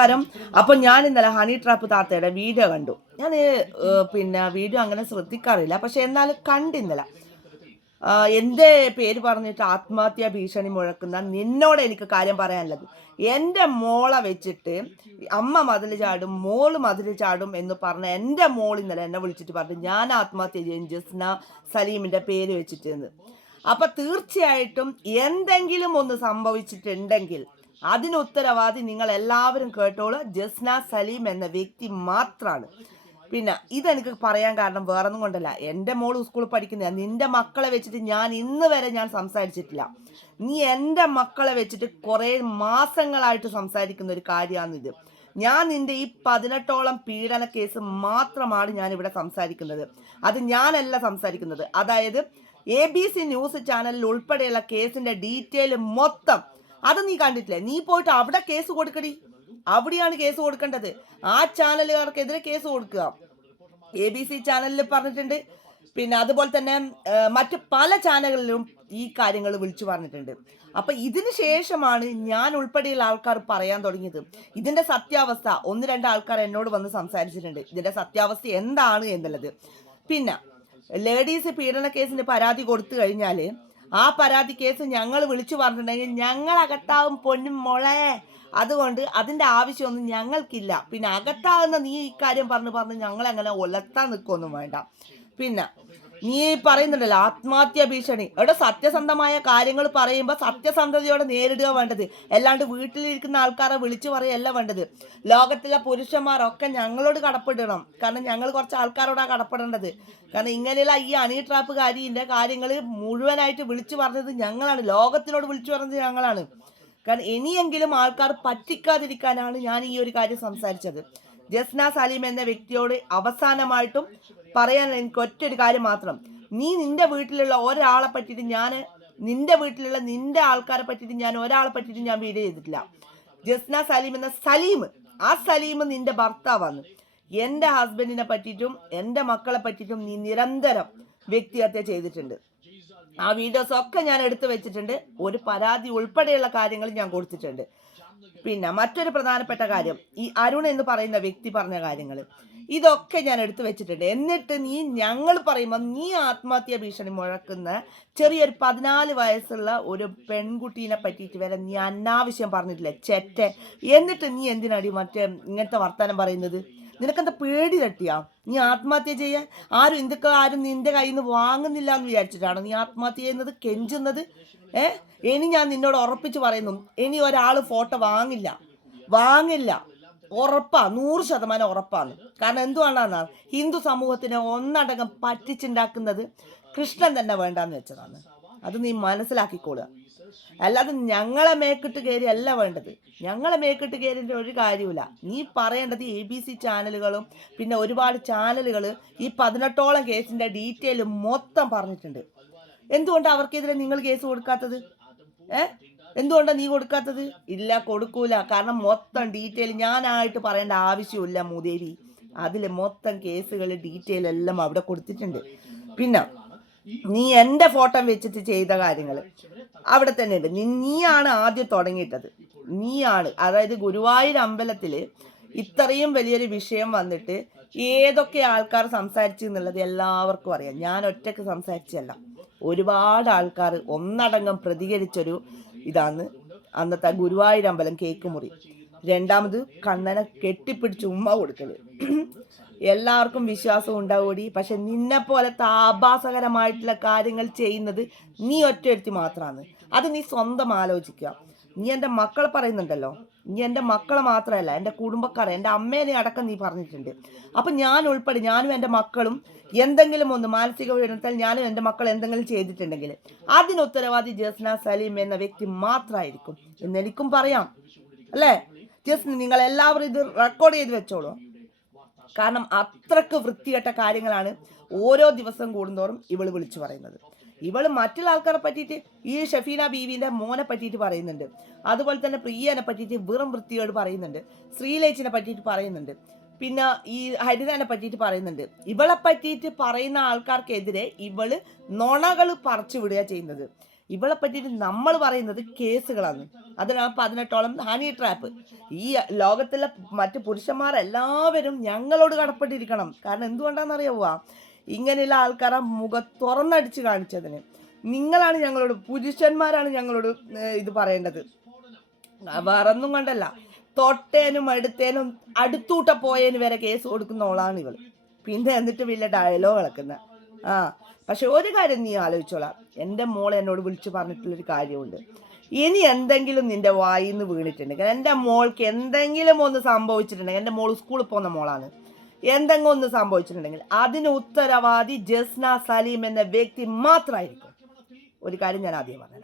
നമസ്കാരം. അപ്പൊ ഞാൻ ഇന്നലെ ഹണി ട്രാപ്പ് താത്തയുടെ വീഡിയോ കണ്ടു. ഞാൻ പിന്നെ വീഡിയോ അങ്ങനെ ശ്രദ്ധിക്കാറില്ല. പക്ഷെ എന്നാലും കണ്ടിന്നല എന്റെ പേര് പറഞ്ഞിട്ട് ആത്മഹത്യ ഭീഷണി മുഴക്കുന്ന നിന്നോട് എനിക്ക് കാര്യം പറയാനുള്ളത്. എന്റെ മോളെ വെച്ചിട്ട് അമ്മ മതിൽ ചാടും മോൾ മതിൽ ചാടും എന്ന് പറഞ്ഞ എന്റെ മോൾ ഇന്നലെ എന്നെ വിളിച്ചിട്ട് പറഞ്ഞു ഞാൻ ആത്മഹത്യ ചെയ്യും ജസ്ന സലീമിന്റെ പേര് വെച്ചിട്ട് അപ്പൊ തീർച്ചയായിട്ടും എന്തെങ്കിലും ഒന്ന് സംഭവിച്ചിട്ടുണ്ടെങ്കിൽ അതിന് ഉത്തരവാദി നിങ്ങൾ എല്ലാവരും കേട്ടോളൂ. ജസ്ന സലീം എന്ന വ്യക്തി മാത്രമാണ് പിന്നെ ഇതെനിക്ക് പറയാൻ കാരണം വേറൊന്നും കൊണ്ടല്ല. എന്റെ മോൾ സ്കൂളിൽ പഠിക്കുന്ന. നിന്റെ മക്കളെ വെച്ചിട്ട് ഞാൻ ഇന്ന് വരെ ഞാൻ സംസാരിച്ചിട്ടില്ല. നീ എന്റെ മക്കളെ വെച്ചിട്ട് കുറേ മാസങ്ങളായിട്ട് സംസാരിക്കുന്ന ഒരു കാര്യമാണ് ഇത്. ഞാൻ നിന്റെ ഈ പതിനെട്ടോളം പീഡന കേസ് മാത്രമാണ് ഞാൻ ഇവിടെ സംസാരിക്കുന്നത്. അത് ഞാനല്ല സംസാരിക്കുന്നത്. അതായത് എ ബി സി ന്യൂസ് ചാനലിൽ ഉൾപ്പെടെയുള്ള കേസിന്റെ ഡീറ്റെയിൽ മൊത്തം അത് നീ കണ്ടിട്ടില്ലേ? നീ പോയിട്ട് അവിടെ കേസ് കൊടുക്കടി. അവിടെയാണ് കേസ് കൊടുക്കേണ്ടത്. ആ ചാനലുകാർക്കെതിരെ കേസ് കൊടുക്കുക. എ ബി സി ചാനലിൽ പറഞ്ഞിട്ടുണ്ട്. പിന്നെ അതുപോലെ തന്നെ മറ്റ് പല ചാനലുകളിലും ഈ കാര്യങ്ങൾ വിളിച്ചു പറഞ്ഞിട്ടുണ്ട്. അപ്പൊ ഇതിന് ശേഷമാണ് ഞാൻ ഉൾപ്പെടെയുള്ള ആൾക്കാർ പറയാൻ തുടങ്ങിയത്. ഇതിന്റെ സത്യാവസ്ഥ ഒന്ന് രണ്ട് ആൾക്കാർ എന്നോട് വന്ന് സംസാരിച്ചിട്ടുണ്ട്. ഇതിന്റെ സത്യാവസ്ഥ എന്താണ് എന്നുള്ളത്. പിന്നെ ലേഡീസ് പീഡന കേസിന് പരാതി കൊടുത്തു കഴിഞ്ഞാൽ ആ പരാതി കേസ് ഞങ്ങൾ വിളിച്ചു പറഞ്ഞിട്ടുണ്ടെങ്കിൽ ഞങ്ങൾ അകത്താവും പൊന്നും മോളെ. അതുകൊണ്ട് അതിന്റെ ആവശ്യമൊന്നും ഞങ്ങൾക്കില്ല. പിന്നെ അകത്താവുന്ന നീ ഇക്കാര്യം പറഞ്ഞു പറഞ്ഞ് ഞങ്ങളങ്ങനെ ഒലത്താൻ നിൽക്കൊന്നും വേണ്ട. പിന്നെ നീ പറയുന്നുണ്ടല്ലോ ആത്മഹത്യാ ഭീഷണി. അവിടെ സത്യസന്ധമായ കാര്യങ്ങൾ പറയുമ്പോൾ സത്യസന്ധതയോടെ നേരിടുക വേണ്ടത്. അല്ലാണ്ട് വീട്ടിലിരിക്കുന്ന ആൾക്കാരെ വിളിച്ചു പറയല്ല വേണ്ടത്. ലോകത്തിലെ പുരുഷന്മാരൊക്കെ ഞങ്ങളോട് കടപ്പെടണം. കാരണം ഞങ്ങൾ കുറച്ച് ആൾക്കാരോടാണ് കടപ്പെടേണ്ടത്. കാരണം ഇങ്ങനെയുള്ള ഈ അണി ട്രാപ്പുകാരിന്റെ കാര്യങ്ങൾ മുഴുവനായിട്ട് വിളിച്ചു പറഞ്ഞത് ഞങ്ങളാണ്. ലോകത്തിനോട് വിളിച്ചു പറഞ്ഞത് ഞങ്ങളാണ്. കാരണം ഇനിയെങ്കിലും ആൾക്കാർ പറ്റിക്കാതിരിക്കാനാണ് ഞാൻ ഈ ഒരു കാര്യം സംസാരിച്ചത്. ജസ്ന സലീം എന്ന വ്യക്തിയോട് അവസാനമായിട്ടും പറയാൻ എനിക്ക് ഒറ്റൊരു കാര്യം മാത്രം. നീ നിന്റെ വീട്ടിലുള്ള ഒരാളെ പറ്റിയിട്ട് ഞാൻ നിന്റെ വീട്ടിലുള്ള നിന്റെ ആൾക്കാരെ പറ്റിയിട്ട് ഞാൻ ഒരാളെ പറ്റിയിട്ട് ഞാൻ വീഡിയോ ചെയ്തിട്ടില്ല. ജസ്ന സലീം എന്ന സലീം ആ സലീം നിന്റെ ഭർത്താവാണ്. എന്റെ ഹസ്ബൻഡിനെ പറ്റിയിട്ടും എന്റെ മക്കളെ പറ്റിയിട്ടും നീ നിരന്തരം വ്യക്തിഹത്യ ചെയ്തിട്ടുണ്ട്. ആ വീഡിയോസ് ഒക്കെ ഞാൻ എടുത്തു വെച്ചിട്ടുണ്ട്. ഒരു പരാതി ഉൾപ്പെടെയുള്ള കാര്യങ്ങൾ ഞാൻ കൊടുത്തിട്ടുണ്ട്. പിന്നെ മറ്റൊരു പ്രധാനപ്പെട്ട കാര്യം ഈ അരുൺ എന്ന് പറയുന്ന വ്യക്തി പറഞ്ഞ കാര്യങ്ങൾ. ഇതൊക്കെ ഞാൻ എടുത്തു വെച്ചിട്ടുണ്ട്. എന്നിട്ട് നീ ഞങ്ങൾ പറയുമ്പോൾ നീ ആത്മഹത്യ ഭീഷണി മുഴക്കുന്ന ചെറിയൊരു പതിനാല് വയസ്സുള്ള ഒരു പെൺകുട്ടീനെ പറ്റിയിട്ട് വരെ നീ അനാവശ്യം പറഞ്ഞിട്ടില്ല. ചെറ്റെ എന്നിട്ട് നീ എന്തിനാടി മറ്റേ ഇങ്ങനത്തെ വർത്തമാനം പറയുന്നത്? നിനക്കെന്താ പേടി തട്ടിയാ നീ ആത്മഹത്യ ചെയ്യാൻ ആരും എന്തൊക്കെ ആരും നിന്റെ കയ്യിൽ നിന്ന് വാങ്ങുന്നില്ല എന്ന് വിചാരിച്ചിട്ടാണ് നീ ആത്മഹത്യ ചെയ്യുന്നത് കെഞ്ചുന്നത്. ഏ? ഇനി ഞാൻ നിന്നോട് ഉറപ്പിച്ച് പറയുന്നു ഇനി ഒരാൾ ഫോട്ടോ വാങ്ങില്ല. വാങ്ങില്ല. ഉറപ്പാ നൂറ് ശതമാനം ഉറപ്പാണ്. കാരണം എന്തുകൊണ്ടാണ് ഹിന്ദു സമൂഹത്തിനെ ഒന്നടങ്കം പറ്റിച്ചുണ്ടാക്കുന്നത് കൃഷ്ണൻ തന്നെ വേണ്ടാന്ന് വെച്ചതാണ്. അത് നീ മനസ്സിലാക്കിക്കോളുക. അല്ലാതെ ഞങ്ങളെ മേക്കിട്ട് കയറി അല്ല വേണ്ടത്. ഞങ്ങളെ മേക്കിട്ട് കയറിന്റെ ഒരു കാര്യമില്ല നീ പറയേണ്ടത് എ ബി സി ചാനലുകളും പിന്നെ ഒരുപാട് ചാനലുകൾ ഈ പതിനെട്ടോളം കേസിന്റെ ഡീറ്റെയിൽ മൊത്തം പറഞ്ഞിട്ടുണ്ട്. എന്തുകൊണ്ട് അവർക്കെതിരെ നിങ്ങൾ കേസ് കൊടുക്കാത്തത്? ഏ? എന്തുകൊണ്ടാണ് നീ കൊടുക്കാത്തത്? ഇല്ല കൊടുക്കൂല. കാരണം മൊത്തം ഡീറ്റെയിൽ ഞാനായിട്ട് പറയേണ്ട ആവശ്യമില്ല മൂദേവി. അതിൽ മൊത്തം കേസുകൾ ഡീറ്റെയിൽ എല്ലാം അവിടെ കൊടുത്തിട്ടുണ്ട്. പിന്നെ നീ എന്റെ ഫോട്ടോ വെച്ചിട്ട് ചെയ്ത കാര്യങ്ങൾ അവിടെ തന്നെ ഉണ്ട്. നീയാണ് ആദ്യം തുടങ്ങിയിട്ടത്. നീയാണ്. അതായത് ഗുരുവായൂർ അമ്പലത്തിൽ ഇത്രയും വലിയൊരു വിഷയം വന്നിട്ട് ഏതൊക്കെ ആൾക്കാർ സംസാരിച്ചു എന്നുള്ളത് എല്ലാവർക്കും അറിയാം. ഞാൻ ഒറ്റയ്ക്ക് സംസാരിച്ചല്ല ഒരുപാട് ആൾക്കാർ ഒന്നടങ്കം പ്രതികരിച്ചൊരു ഇതാണ് അന്നത്തെ ഗുരുവായൂർ അമ്പലം കേക്ക് മുറി. രണ്ടാമത് കണ്ണനെ കെട്ടിപ്പിടിച്ച് ഉമ്മ കൊടുക്കൽ. എല്ലാവർക്കും വിശ്വാസം ഉണ്ടാവൂടി. പക്ഷെ നിന്നെ പോലത്തെ ആഭാസകരമായിട്ടുള്ള കാര്യങ്ങൾ ചെയ്യുന്നത് നീ ഒറ്റയെടുത്തി മാത്രമാണ് അത് നീ സ്വന്തം ആലോചിക്കുക. നീ എന്റെ മക്കളെ പറയുന്നുണ്ടല്ലോ. നീ എന്റെ മക്കളെ മാത്രമല്ല എന്റെ കുടുംബക്കാരെ എന്റെ അമ്മേനെ അടക്കം നീ പറഞ്ഞിട്ടുണ്ട്. അപ്പം ഞാൻ ഉൾപ്പെടെ ഞാനും എന്റെ മക്കളും എന്തെങ്കിലും ഒന്ന് മാനസിക പീഡനത്താൽ ഞാനും എന്റെ മക്കൾ എന്തെങ്കിലും ചെയ്തിട്ടുണ്ടെങ്കിൽ അതിന് ഉത്തരവാദി ജസ്ന സലീം എന്ന വ്യക്തി മാത്രമായിരിക്കും എന്നെനിക്കും പറയാം. അല്ലേ? ജസ്ന നിങ്ങൾ എല്ലാവരും ഇത് റെക്കോർഡ് ചെയ്ത് വെച്ചോളൂ. കാരണം അത്രയ്ക്ക് വൃത്തികെട്ട കാര്യങ്ങളാണ് ഓരോ ദിവസം കൂടുന്തോറും ഇവൾ വിളിച്ചു പറയുന്നത്. ഇവൾ മറ്റുള്ള ആൾക്കാരെ പറ്റിയിട്ട് ഈ ഷഫീന ബീവിന്റെ മോനെ പറ്റിയിട്ട് പറയുന്നുണ്ട്. അതുപോലെ തന്നെ പ്രിയനെ പറ്റിയിട്ട് വെറും വൃത്തിയോട് പറയുന്നുണ്ട്. ശ്രീലേച്ചിനെ പറ്റിയിട്ട് പറയുന്നുണ്ട്. പിന്നെ ഈ ഹരിതനെ പറ്റിയിട്ട് പറയുന്നുണ്ട്. ഇവളെ പറ്റിയിട്ട് പറയുന്ന ആൾക്കാർക്കെതിരെ ഇവൾ നുണകൾ പറിച്ചു വിടുക ചെയ്യുന്നത്. ഇവളെ പറ്റിയിട്ട് നമ്മൾ പറയുന്നത് കേസുകളാണ്. അതിനാണ് പതിനെട്ടോളം ഹണി ട്രാപ്പ് ഈ ലോകത്തിലെ മറ്റു പുരുഷന്മാർ എല്ലാവരും ഞങ്ങളോട് കടപ്പെട്ടിരിക്കണം. കാരണം എന്തുകൊണ്ടാണെന്നറിയാവുക ഇങ്ങനെയുള്ള ആൾക്കാരെ മുഖം തുറന്നടിച്ച് കാണിച്ചതിന്. നിങ്ങളാണ് ഞങ്ങളോട് പുരുഷന്മാരാണ് ഞങ്ങളോട് ഇത് പറയേണ്ടത്. വേറൊന്നും കൊണ്ടല്ല. തൊട്ടേനും അടുത്തേനും അടുത്തൂട്ട പോയേനും വരെ കേസ് കൊടുക്കുന്ന കൊടുക്കുന്നോളാണ് ഇവൾ പിന്നെ എന്നിട്ട് വലിയ ഡയലോഗ് കളക്കുന്ന ആ. പക്ഷെ ഒരു കാര്യം നീ ആലോചിച്ചോളാം. എന്റെ മോൾ എന്നോട് വിളിച്ചു പറഞ്ഞിട്ടുള്ളൊരു കാര്യമുണ്ട്. ഇനി എന്തെങ്കിലും നിന്റെ വായിന്ന് വീണിട്ടുണ്ടെങ്കിൽ എന്റെ മോൾക്ക് എന്തെങ്കിലും ഒന്ന് സംഭവിച്ചിട്ടുണ്ടെങ്കിൽ എന്റെ മോൾ സ്കൂളിൽ പോകുന്ന മോളാണ് എന്തെങ്കിലും ഒന്ന് സംഭവിച്ചിട്ടുണ്ടെങ്കിൽ അതിന് ഉത്തരവാദി ജസ്ന സലീം എന്ന വ്യക്തി മാത്രമായിരിക്കും. ഒരു കാര്യം ഞാൻ ആദ്യം പറഞ്ഞുതരാം